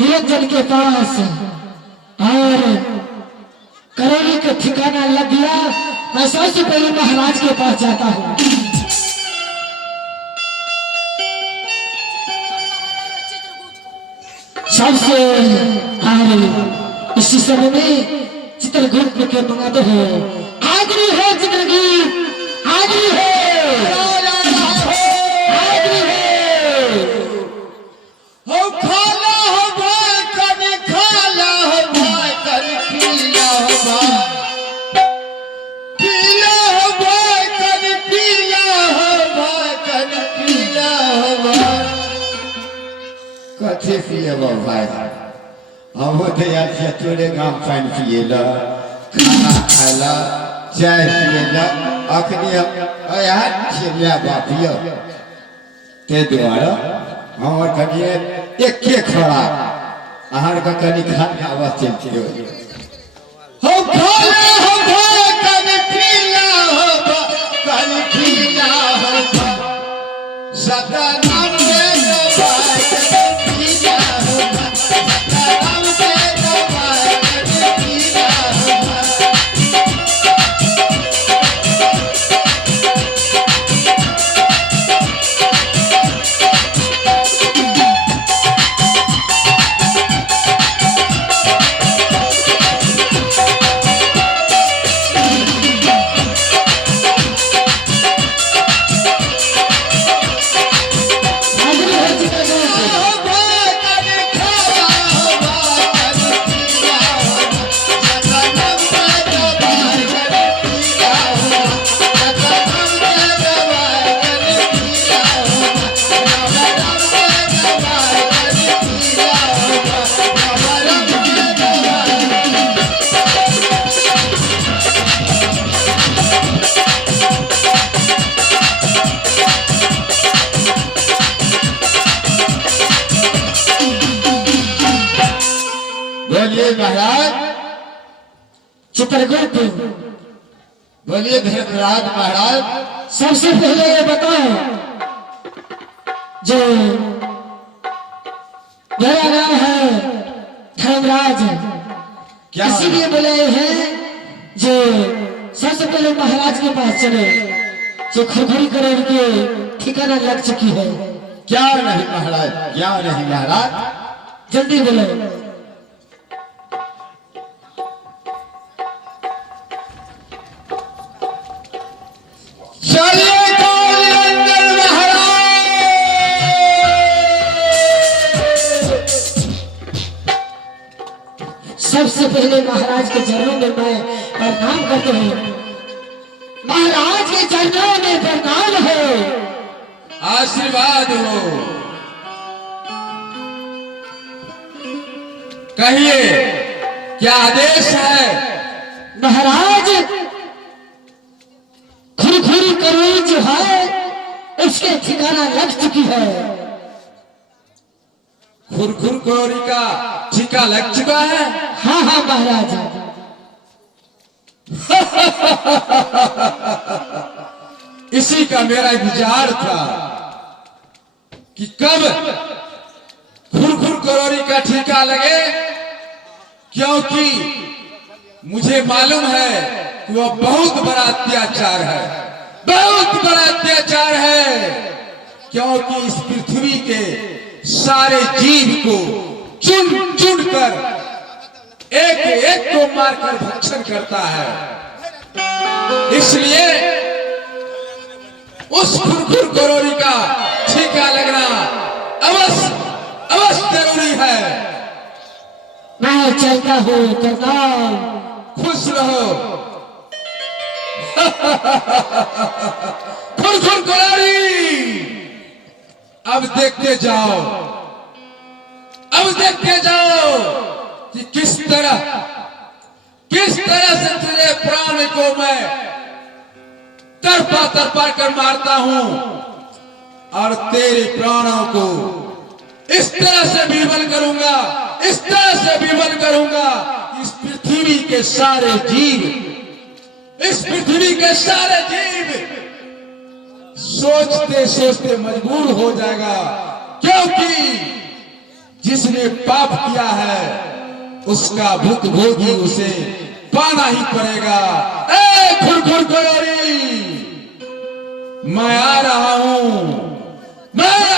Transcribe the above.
निरंजन के पास और करोली का ठिकाना लग गया। मैं सबसे पहले महाराज के पास जाता हूँ। सबसे इसी समय में चित्रगुप्त के मंगाते हो। आगरी हो चित्रगुप्त, आगरी हो, आगरी हो खाला हो भाई कभी खाला हो भाई कभी पीला हो भाई पीला हो भाई कभी पीला हो भाई कभी पीला हो भाई कथे पिए भाई हम तो यार तोरे गाँव पानी पिएला खाना खाला चाय पिएला अखनी यार छिया बापियो ते द्वारा हमार कभी एक खड़ा आहार का कनी खाने आवाज चलती हो खाला हो भाई कभी पीला हो कभी पीला हो सदा नाम ले भाई कभी पीला हो सदा नाम ले भाई कभी पीला हो महाराज चित्रगुप्त बोलिए धर्मराज महाराज सबसे पहले ये बताओ जो मेरा नाम है धर्मराज क्या इसीलिए बुलाए हैं जो सबसे पहले महाराज के पास चले जो खरखरी करोड़ के ठिकाना लग चुकी है। क्या नहीं महाराज क्या नहीं महाराज जल्दी बोलो। चलिए निरंजन महाराज सबसे पहले महाराज के चरणों में मैं प्रणाम करता हूँ। महाराज के चरणों में प्रणाम हो, आशीर्वाद हो। कहिए क्या आदेश है महाराज खुरखुरी करोड़ जो है उसके ठिकाना लग चुकी है। खुरखुर करोड़ी का ठिका लग चुका है। हाँ हाँ महाराज इसी का मेरा विचार था कि कब खुरखुर करोड़ी का ठिका लगे, क्योंकि मुझे मालूम है कि वह बहुत बड़ा अत्याचार है, बहुत बड़ा अत्याचार है। क्योंकि इस पृथ्वी के सारे जीव को चुन चुन कर एक एक को मारकर भक्षण करता है। इसलिए उस खुरखुर करोड़ी का ठिका लगना अवश्य अवश्य जरूरी है। मैं चलता हूँ प्रणाम। खुश रहो। खुरखुर करोड़ी अब देखते जाओ, अब देखते जाओ कि किस तरह से तेरे प्राण को मैं तरपा तरपा कर मारता हूं और तेरे प्राणों को इस तरह से विवल करूंगा, इस तरह से विवल करूंगा। इस पृथ्वी के सारे जीव, इस पृथ्वी के सारे जीव सोचते सोचते मजबूर हो जाएगा, क्योंकि जिसने पाप किया है उसका भुक्त भोगी उसे पाना ही पड़ेगा। ए खुरखुर कोयोरी, मैं आ रहा हूं, मैं